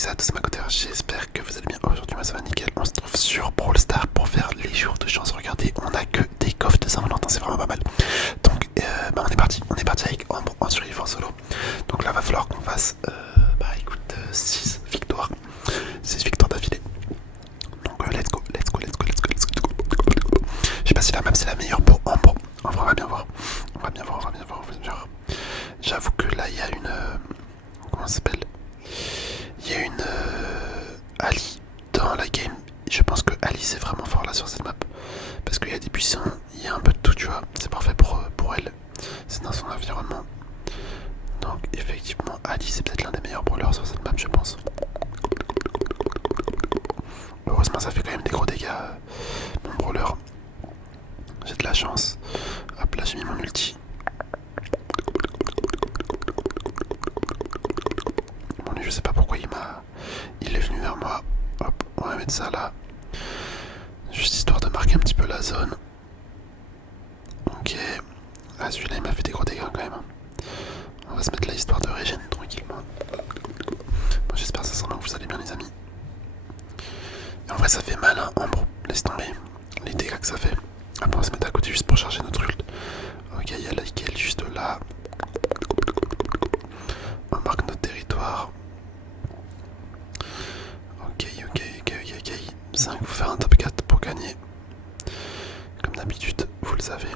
ça à tous ma côté, j'espère que vous allez bien. Aujourd'hui moi ça va nickel, on se trouve sur Brawl Stars pour faire les jours de chance. Regardez, on a que des coffres de Saint-Valentin, c'est vraiment pas mal. Donc on est parti avec Ambre en survivant solo. Donc là va falloir qu'on fasse, écoute, 6 victoires, 6 victoires d'affilée. Donc let's go. Je sais pas si la map c'est la meilleure pour Ambre, enfin on va bien voir. Genre, j'avoue que là il y a une... comment ça s'appelle? Il y a une Ali dans la game. Je pense que Ali c'est vraiment fort là sur cette map. Parce qu'il y a des buissons, il y a un peu de tout, tu vois. C'est parfait pour elle. C'est dans son environnement. Donc effectivement Ali c'est peut-être l'un des meilleurs brawlers sur cette map, je pense. Heureusement ça fait quand même des gros dégâts, mon brawler. J'ai de la chance. Hop là j'ai mis mon ulti. Bon lui je sais pas pourquoi il est venu vers moi. Hop, on va mettre ça là. Juste histoire de marquer un petit peu la zone. Ok. Ah celui-là il m'a fait des gros dégâts quand même. On va se mettre là histoire de régénérer tranquillement. Bon, j'espère sincèrement que vous allez bien les amis. Et en vrai ça fait mal hein, Ambre. Laisse tomber les dégâts que ça fait. Hop, on va se mettre à côté juste pour charger notre ult. Ok, il y a la kill juste là. On marque notre territoire. Ok. 5, faut faire un top 4 pour gagner. Comme d'habitude, vous le savez.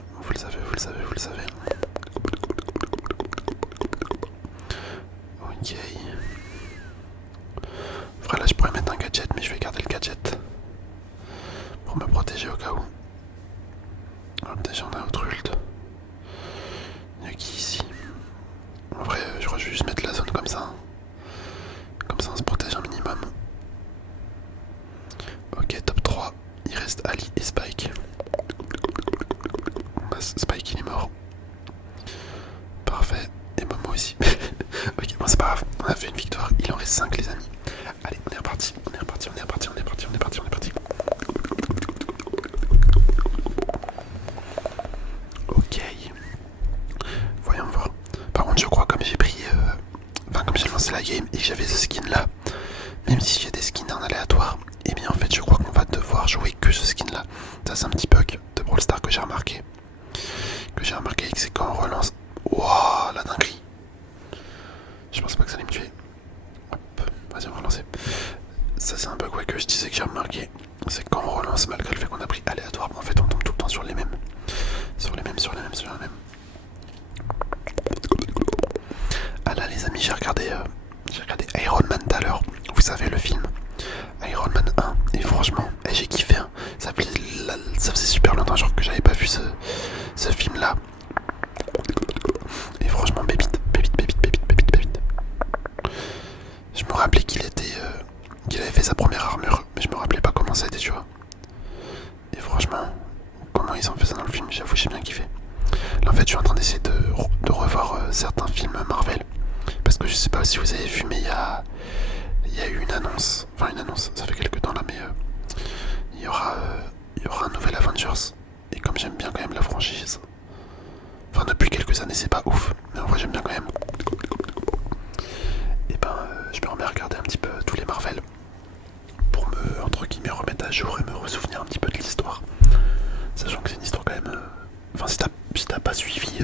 Ok. Après là je pourrais mettre un gadget, mais je vais garder le gadget. Pour me protéger au cas où. Hop, déjà on a autre ult. Il y a qui ici? En vrai, je crois que je vais juste mettre la zone comme ça. Comme ça on se protège un minimum. Ok, top 3. Il reste Ali et Spike. Spike il est mort. Parfait. Et Momo aussi. Ok, bon c'est pas grave. On a fait une victoire. Il en reste 5 les amis. Allez, on est reparti. Ok. Voyons voir. Par contre je crois comme j'ai pris... comme j'ai lancé la game et que j'avais ce skin là, même si j'ai des skins en aléatoire, et bien en fait je crois qu'on va devoir jouer que ce skin là. Ça c'est un petit bug de Brawl Stars que j'ai remarqué. C'est quand on relance. Wouah, la dinguerie. Je pense pas que ça allait me tuer. Hop, vas-y on va relancer. Ça c'est un bug ouais, que je disais que j'ai remarqué. C'est quand on relance malgré le fait qu'on a pris aléatoire, en fait on tombe tout le temps sur les mêmes. Sur les mêmes. Ah là les amis j'ai regardé Iron Man tout à l'heure. Vous savez le film Iron Man 1 et franchement j'ai kiffé hein. Ça faisait super longtemps genre que j'avais pas vu ce film là. Et franchement pépite. Je me rappelais qu'il avait fait sa première armure, mais je me rappelais pas comment ça était, tu vois. Et franchement, comment ils ont fait ça dans le film, j'avoue j'ai bien kiffé. Là en fait je suis en train d'essayer de revoir certains films Marvel. Parce que je sais pas si vous avez vu mais il y a eu une annonce, ça fait quelques temps là mais il y aura un nouvel Avengers. Et comme j'aime bien quand même la franchise, enfin depuis quelques années c'est pas ouf, mais en vrai j'aime bien quand même. Et je me remets à regarder un petit peu tous les Marvel pour me, entre guillemets, remettre à jour et me ressouvenir un petit peu de l'histoire. Sachant que c'est une histoire quand même... Enfin si t'as pas suivi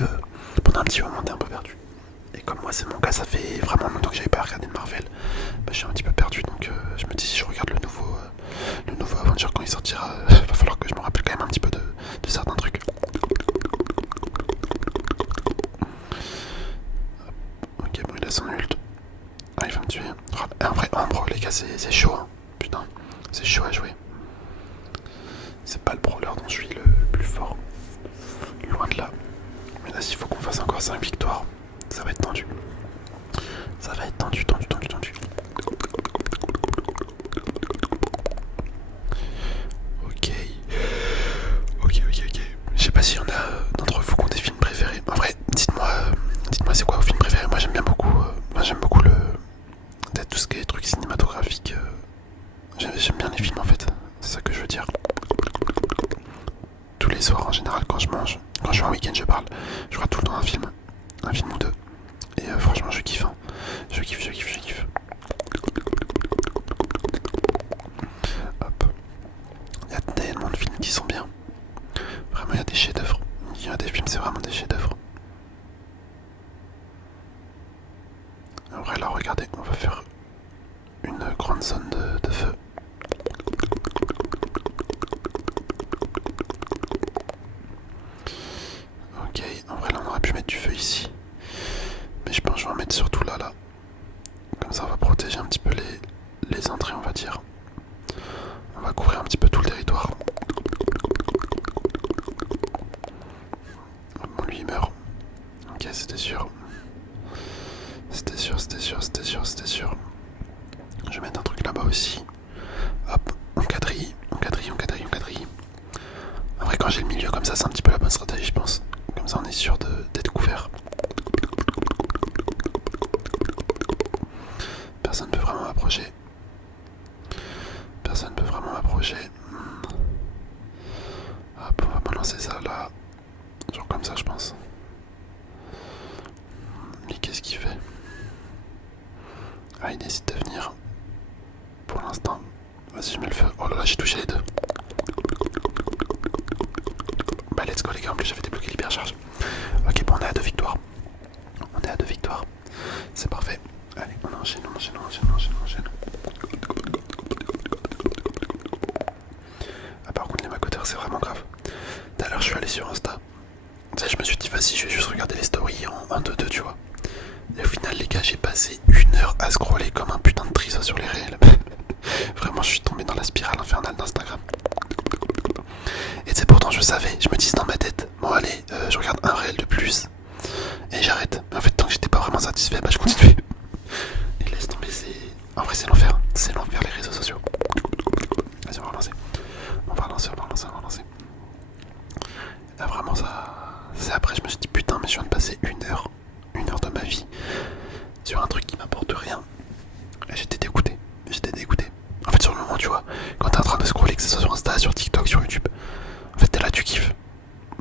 pendant un petit moment t'es un peu perdu. Et comme moi c'est mon cas, ça fait vraiment longtemps que j'avais pas regardé de Marvel, je suis un petit peu perdu donc je me dis si je regarde le nouveau Avenger quand il sortira, va falloir que je me rappelle quand même un petit peu de certains trucs. Ok bon il a son ult. Ah il va me tuer. En vrai Ambre les gars c'est chaud hein. Putain c'est chaud à jouer. C'est pas le brawler dont je suis le plus fort. Loin de là. Mais là s'il faut qu'on fasse encore 5 victoires, ça va être tendu. Ça va être tendu. Ok. Je sais pas s'il y en a d'entre vous qui ont des films préférés. En vrai, dites-moi c'est quoi vos films préférés. Moi j'aime bien beaucoup. J'aime beaucoup tout ce qui est trucs cinématographiques. J'aime bien les films en fait. C'est ça que je veux dire. Tous les soirs en général quand je mange. Quand je suis en week-end je parle. Je regarde tout le temps un film. Un film ou deux. Et franchement je kiffe hein. Je kiffe. va dire. On va couvrir un petit peu tout le territoire. Bon, lui il meurt. Ok, c'était sûr. C'était sûr, c'était sûr, c'était sûr, c'était sûr. Je vais mettre un truc là-bas aussi. Hop, on quadrille, on quadrille, on quadrille, on quadrille. En vrai, quand j'ai le milieu comme ça, c'est un petit peu la bonne stratégie, je pense. Comme ça, on est sûr d'être couvert. Personne ne peut vraiment m'approcher. Personne ne peut vraiment m'approcher. Hop, on va balancer ça là. Genre comme ça, je pense. Mais qu'est-ce qu'il fait? Ah, il décide de venir. Pour l'instant. Vas-y, je mets le feu. Oh là là, j'ai touché les deux. Bah, let's go, les gars. En plus, j'avais débloqué l'hypercharge. Ok, bon, on est à 2 victoires. On est à 2 victoires. C'est parfait. Allez, on enchaîne, on enchaîne, on enchaîne, on enchaîne, on enchaîne. Ah, par contre, les macoteurs, c'est vraiment grave. Tout à l'heure, je suis allé sur Insta. Tu sais, je me suis dit, vas-y, je vais juste regarder les stories en 1-2-2, tu vois. Et au final, les gars, j'ai passé 1 heure à scroller comme un putain de triso sur les réels. Vraiment, je suis tombé dans la spirale infernale d'Instagram. Et c'est pourtant, je savais, je me disais dans ma tête, bon, allez, je regarde un réel de plus. Et j'arrête. Mais en fait, tant que j'étais pas vraiment satisfait, bah je continuais. Et laisse tomber, c'est. En vrai, c'est l'enfer. C'est l'enfer, les réseaux sociaux. Vas-y, on va relancer. On va relancer, on va relancer, on va relancer. Là, vraiment, ça. C'est après, je me suis dit, putain, mais je viens de passer 1 heure. 1 heure de ma vie. Sur un truc qui m'apporte rien. Et j'étais dégoûté. J'étais dégoûté. En fait, sur le moment, tu vois, quand t'es en train de scroller, que ce soit sur Insta, sur TikTok, sur YouTube, en fait, t'es là, tu kiffes.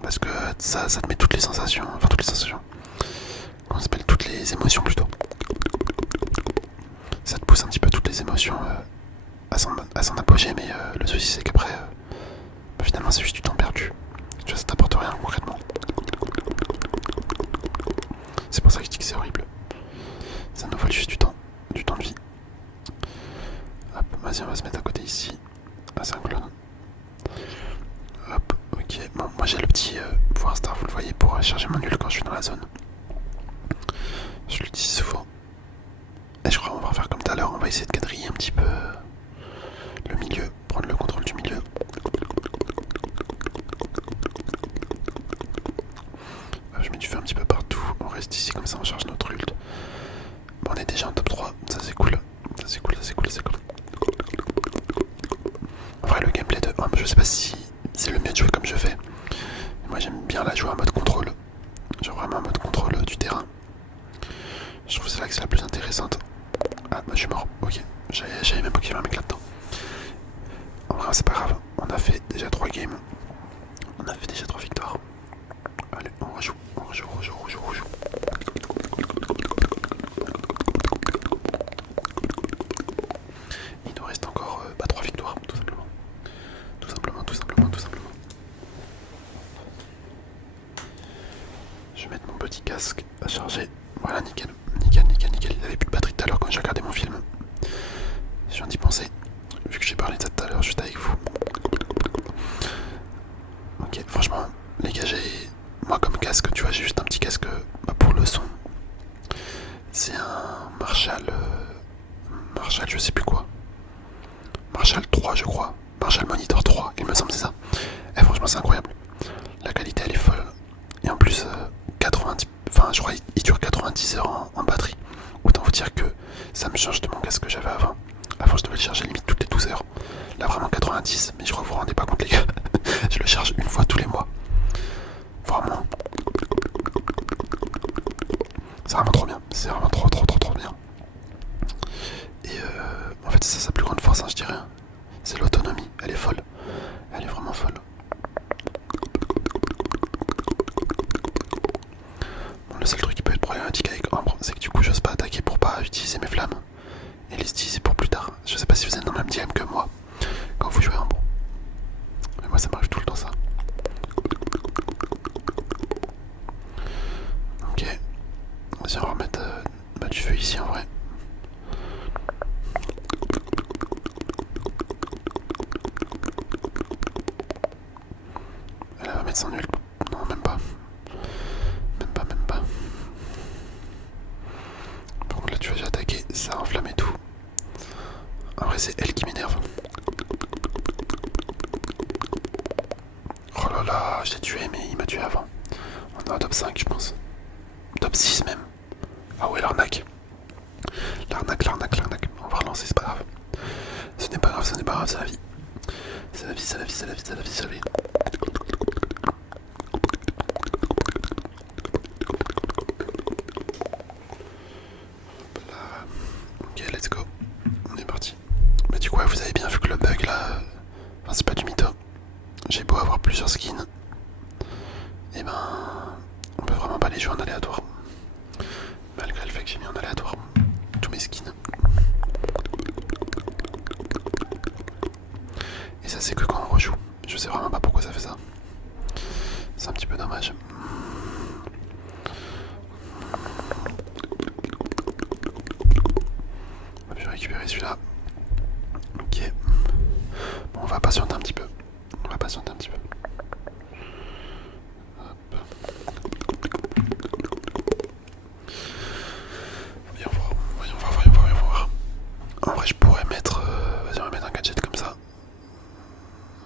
Parce que ça te met toutes les sensations. Enfin, toutes les sensations. On s'appelle toutes les émotions plutôt. Ça te pousse un petit peu toutes les émotions à son apogée, mais le souci c'est qu'après, bah, finalement c'est juste du temps perdu. Tu vois, ça t'apporte rien concrètement. C'est pour ça que je dis que c'est horrible. Ça nous vole juste du temps de vie. Hop, vas-y, on va se mettre à côté ici. Ah, c'est un clone. Hop, ok. Bon, moi j'ai le petit pouvoir star, vous le voyez, pour charger mon nul quand je suis dans la zone. Je l'utilise souvent. Et je crois qu'on va faire comme tout à l'heure, on va essayer de quadriller un petit peu le milieu, prendre le contrôle du milieu. Je mets du feu un petit peu partout, on reste ici comme ça, on charge notre ult. Bon, on est déjà en top 3, ça c'est cool. Ça c'est cool, ça c'est cool, c'est cool. En vrai, le gameplay de Home, je sais pas si c'est le mieux de jouer comme je fais. Moi j'aime bien la jouer en mode contrôle. Genre vraiment en mode contrôle du terrain. Je trouve que c'est là que c'est la plus intéressante. Ah, bah je suis mort, ok. J'avais même pas qu'il y avait un mec là-dedans. En vrai, c'est pas grave. On a fait déjà 3 games. On a fait déjà 3 victoires. Allez, on rejoue, on rejoue, on rejoue, on rejoue, on rejoue. Il nous reste encore 3 victoires, tout simplement. Tout simplement, tout simplement, tout simplement. Je vais mettre mon petit casque à charger. Voilà, nickel. Nickel, nickel, nickel. Il avait plus de batterie tout à l'heure quand j'ai regardé mon film. Je viens d'y penser. Vu que j'ai parlé de ça tout à l'heure, juste avec vous. Ok, franchement, les gars, moi comme casque, tu vois, j'ai juste un petit casque pour le son. C'est un Marshall. Marshall, je sais plus quoi. Marshall 3, je crois. Marshall Monitor 3, il me semble, c'est ça. Et franchement, c'est incroyable. La qualité, elle est folle. Et en plus, 90. Enfin, je crois qu'il dure 90 heures en batterie. Autant vous dire que ça me change de mon casque que j'avais avant. Avant, je devais le charger limite toutes les 12 heures. Là, vraiment 90, mais je crois que vous vous rendez pas compte, les gars. Je le charge une fois tous les mois. Vraiment. C'est vraiment trop bien. C'est vraiment trop bien. Et en fait, c'est sa plus grande force, hein, je dirais. C'est l'autonomie. Elle est folle. Elle est vraiment folle. Bon, le seul truc qui peut être problématique avec Ambre, c'est que du coup, j'ose pas attaquer pour pas utiliser mes flammes. Et les utiliser pour plus tard. Je sais pas si vous êtes dans le même dilemme que moi quand vous jouez Ambre. Mais moi, ça m'arrive tout le temps, ça. Ok. Vas-y, on va remettre du feu ici en vrai. Elle va mettre son nul. Non, même pas. Même pas, même pas. Par contre, là, tu vas déjà attaquer. Ça a enflammé tout. En vrai, c'est elle qui m'énerve. Oh là là, je l'ai tué, mais il m'a tué avant. On est en top 5, je pense. Top 6 même. Ah ouais, l'arnaque. L'arnaque. On va relancer, c'est pas grave. Ce n'est pas grave, c'est la vie. C'est la vie. Ok, let's go. On est parti. Mais du coup, vous avez bien vu que le bug là. Enfin, c'est pas du mytho. J'ai beau avoir plusieurs skins. Et ben. On peut vraiment pas les jouer en aléatoire. Malgré le fait que j'ai mis en aléatoire tous mes skins. Et ça, c'est que quand on rejoue. Je sais vraiment pas pourquoi ça fait ça. C'est un petit peu dommage. Je vais récupérer celui-là. Ok. Bon, on va patienter un petit peu. Hop. Voyons voir. En vrai, je pourrais mettre. Vas-y, on va mettre un gadget comme ça.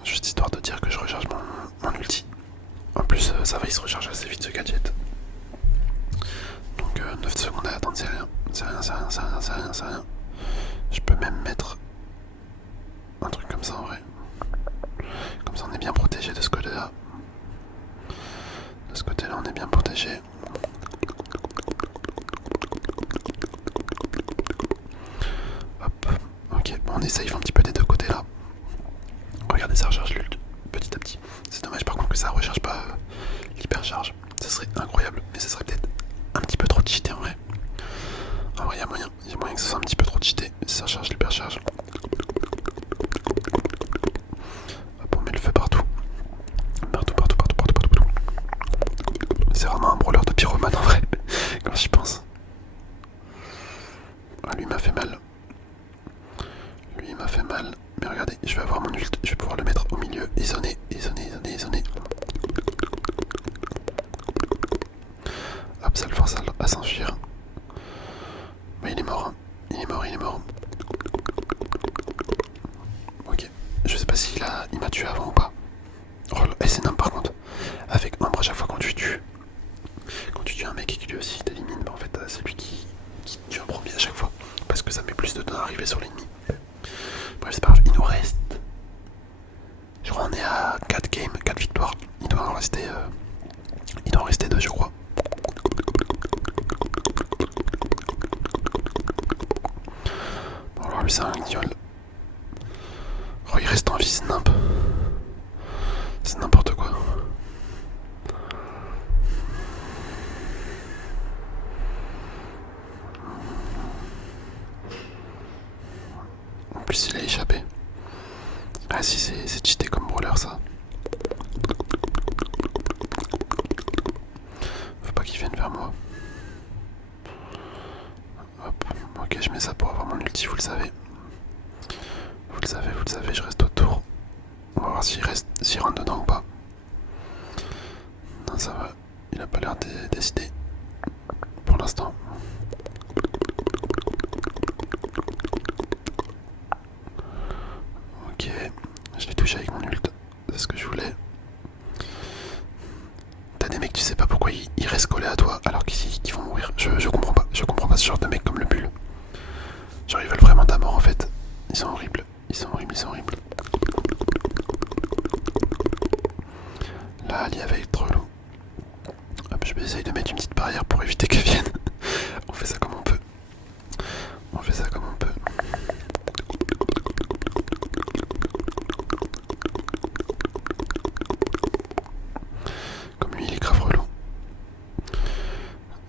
Juste histoire de dire que je recharge mon ulti. En plus, ça va, il se recharge assez vite ce gadget. Donc 9 secondes à attendre, c'est rien. C'est rien. Je peux même mettre un truc comme ça en vrai. Comme ça on est bien protégé de ce côté-là. De ce côté-là on est bien protégé. Hop. Ok, bon, on est safe un petit peu des deux côtés là. Regardez, ça recharge l'ult petit à petit. C'est dommage par contre que ça recharge pas l'hypercharge. Ça serait incroyable, mais ça serait peut-être un petit peu trop cheaté en vrai. En vrai, il y a moyen que ce soit un petit peu trop cheaté. Ça charge l'hypercharge. Hop, on met le feu partout. Partout. C'est vraiment un brawler de pyromane en vrai, quand j'y pense. Ah, lui m'a fait mal. Mais regardez, je vais avoir mon ult, je vais pouvoir le mettre au milieu. Isoné. Hop, ça le force à s'enfuir. Mais il est mort. Ok, je sais pas s'il m'a tué avant ou pas. Oh là, et c'est nimp par contre. Avec Ambre, à chaque fois quand tu tues un mec et que lui aussi t'élimine, bah en fait c'est lui qui tue en premier à chaque fois. Parce que ça met plus de temps à arriver sur l'ennemi. Bref, c'est pas grave, il nous reste. Je crois qu'on est à 4 games, 4 victoires. Il doit en rester 2 je crois. Bon alors lui c'est un guignol. Oh, il reste en vie, c'est nimp. C'est n'importe quoi. En plus il a échappé. Ah si, c'est cheaté comme brawler ça. Faut pas qu'il vienne vers moi. Hop, ok, je mets ça pour avoir mon ulti, vous le savez. Je reste autour. On va voir s'il rentre dedans ou pas. Non, ça va, il a pas l'air décidé. Pour l'instant. Ok, je l'ai touché avec mon ult. C'est ce que je voulais. T'as des mecs, tu sais pas pourquoi ils restent collés à toi alors qu'ils vont mourir. Je comprends pas. Je comprends pas ce genre de mecs comme le bulle. Genre ils veulent vraiment ta mort en fait. Ils sont horribles. Là, Ali avec trop lourd. Hop, je vais essayer de mettre une petite barrière pour éviter qu'elle vienne. On fait ça comme on peut. Comme lui, il est grave relou.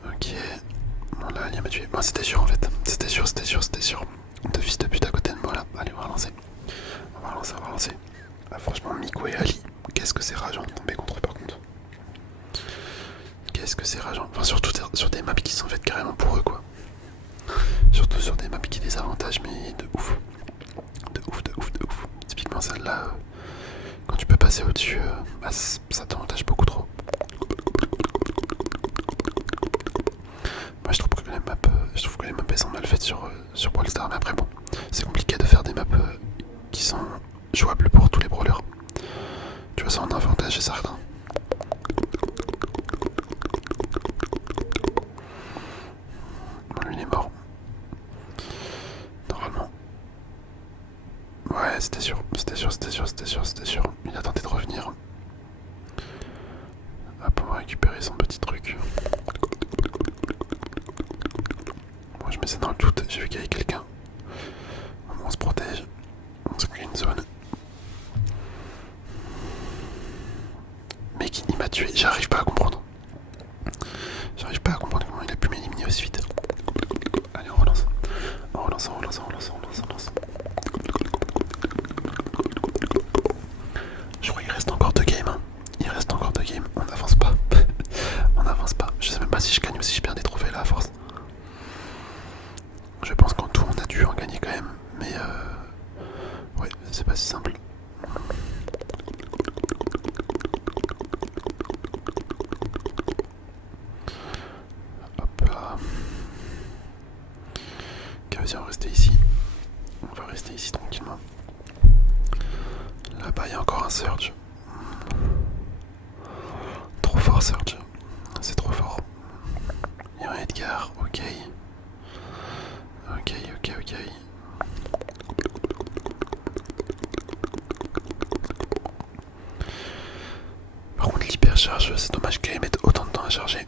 Ok. Bon, là, Ali m'a tué. Bon, c'était sûr en fait. C'était sûr. Deux fils de pute à côté de moi là. Allez, on va relancer. Ah, franchement, Miko et Ali, qu'est-ce que c'est rageant de tomber contre eux par contre. Qu'est-ce que c'est rageant. Enfin, surtout sur des maps qui sont faites carrément pour eux quoi. Surtout sur des maps qui les avantagent, mais de ouf. Typiquement celle-là, quand tu peux passer au-dessus, bah, ça t'avantage beaucoup trop. Moi je trouve que les maps elles sont mal faites sur Brawl Stars, mais après bon, c'est compliqué de faire des maps jouable pour tous les brawlers. Tu vois, ça en avantage, c'est certain. Bon, lui il est mort. Normalement. Ouais, c'était sûr. Il a tenté de revenir. Hop, on va récupérer son petit truc. Moi je mets ça dans le doute, j'ai vu qu'il y avait quelqu'un. On se protège. On se crée une zone. Mec, il m'a tué, j'arrive pas à comprendre. J'arrive pas à comprendre comment il a pu m'éliminer aussi vite. Allez, on relance. On relance. Je crois qu'il reste encore 2 games. Hein. Il reste encore 2 games. On n'avance pas. On n'avance pas. Je sais même pas si je gagne ou si je perds des trophées là à force. Je pense qu'en tout on a dû en gagner quand même. Mais ouais, c'est pas si simple. Hop là. Ok, vas-y, on va rester ici. On va rester ici tranquillement. Là-bas, il y a encore un Surge. Trop fort, Surge. C'est trop fort. Il y a un Edgar, ok. Ok. Par contre, l'hypercharge, c'est dommage qu'elle mette autant de temps à charger.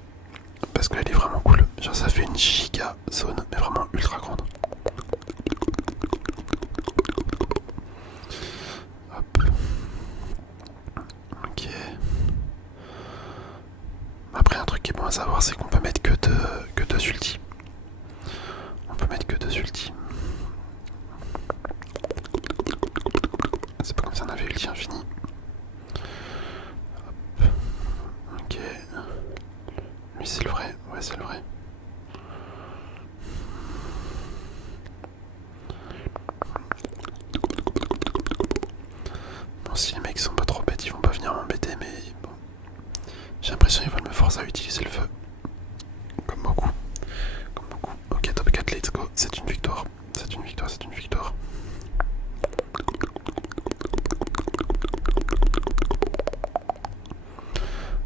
Parce qu'elle est vraiment cool. Genre, ça fait une giga zone, mais vraiment ultra grande. Hop. Ok. Après, un truc qui est bon à savoir, c'est qu'on peut mettre que deux ultis. On peut mettre que 2 ultis. C'est pas comme si on avait ulti infini. Hop. Ok. Lui c'est le vrai. Ouais, c'est le vrai. Bon, si les mecs sont pas trop bêtes, ils vont pas venir m'embêter, mais bon. J'ai l'impression qu'ils veulent me forcer à utiliser le feu. Comme beaucoup. Ok, top 4, let's go. C'est une victoire.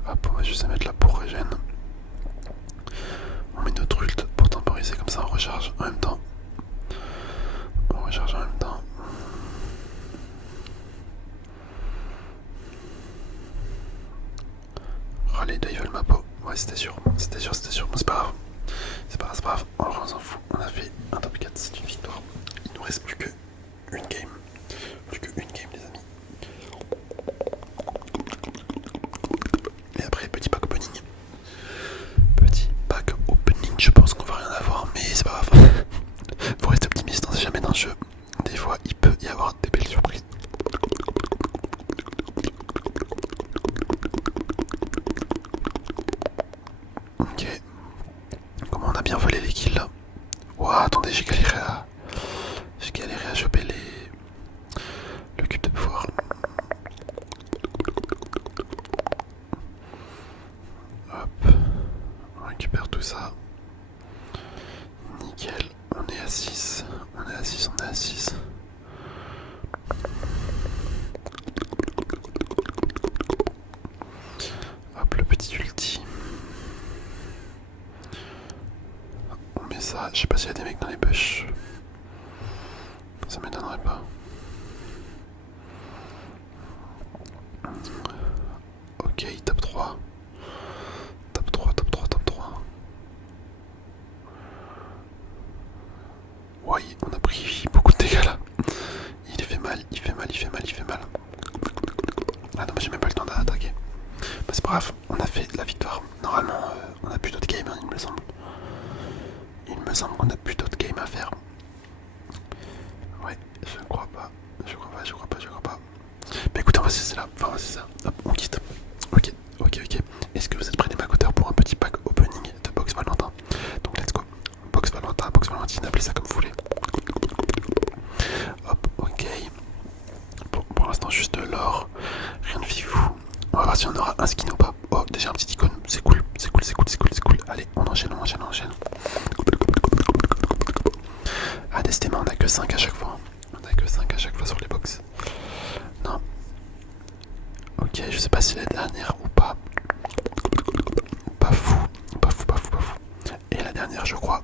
Hop, on va juste se mettre là pour régène. On met notre ult pour temporiser, comme ça on recharge en même temps. Oh, les deux ils veulent ma peau. Ouais, c'était sûr. Bon, c'est pas grave. C'est pas grave. On s'en fout. On a fait un top 4, c'est une victoire. Il nous reste plus que une game. Les amis. Et après, petit pack opening. Je pense qu'on va rien avoir, mais c'est pas grave. Faut rester optimiste, on sait jamais dans le jeu. Des fois, il peut y avoir des belles surprises. Ok. Comment on a bien volé les kills là. Ouah, attendez, j'ai galéré à choper le cube de pouvoir. Hop. On récupère tout ça. Nickel. On est à 6. Hop, le petit ulti. On met ça. Je sais pas s'il y a des mecs dans les bush. Ça m'étonnerait pas. Ok, top 3. Ouais, on a pris beaucoup de dégâts là. Il fait mal. Ah non, mais j'ai même pas le temps d'attaquer. Bah, c'est pas grave, on a fait la victoire. Normalement, on a plus d'autres games, hein, il me semble. Il me semble qu'on a plus d'autres games à faire. Ouais, je crois pas. Mais écoutez, on va cesser là. Hop, on quitte. Ok. Est-ce que vous êtes prêts les macoteurs pour un petit pack opening de Box Valentin? Donc let's go. Box Valentine, appelez ça comme vous voulez. Hop, ok. Pour l'instant, juste de l'or. Rien de fifou. On va voir si on aura un skin ou pas. Oh, déjà un petit icône. C'est cool. Allez, on enchaîne. Ah, décidément, on a que 5 à chaque fois. Sur les box. Ok, je sais pas si c'est la dernière ou pas. Pas fou, pas fou, pas fou, pas fou. Et la dernière, je crois.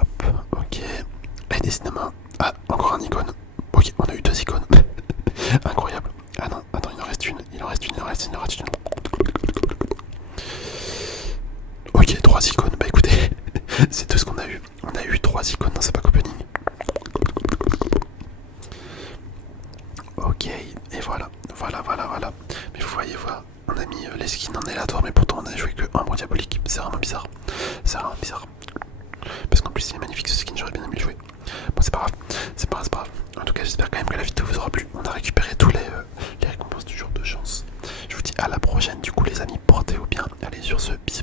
Hop, ok. Et des cinémas. Ah, encore un icône. Ok, on a eu 2 icônes. Incroyable. Ah non, attends, il en reste une. Il en reste une, il en reste une, il en reste une. Ok, 3 icônes. Bah écoutez, c'est tout ce qu'on a eu. On a eu 3 icônes dans ce pack opening. Ok, et voilà, voilà. Mais vous voyez, voilà, on a mis les skins en aléatoire, mais pourtant on a joué que un mois diabolique. C'est vraiment bizarre. C'est vraiment bizarre. Parce qu'en plus, il est magnifique ce skin, j'aurais bien aimé le jouer. Bon, c'est pas grave, c'est pas grave, c'est pas grave. En tout cas, j'espère quand même que la vidéo vous aura plu. On a récupéré tous les récompenses du jour de chance. Je vous dis à la prochaine, du coup, les amis, portez-vous bien. Allez, sur ce, bisous.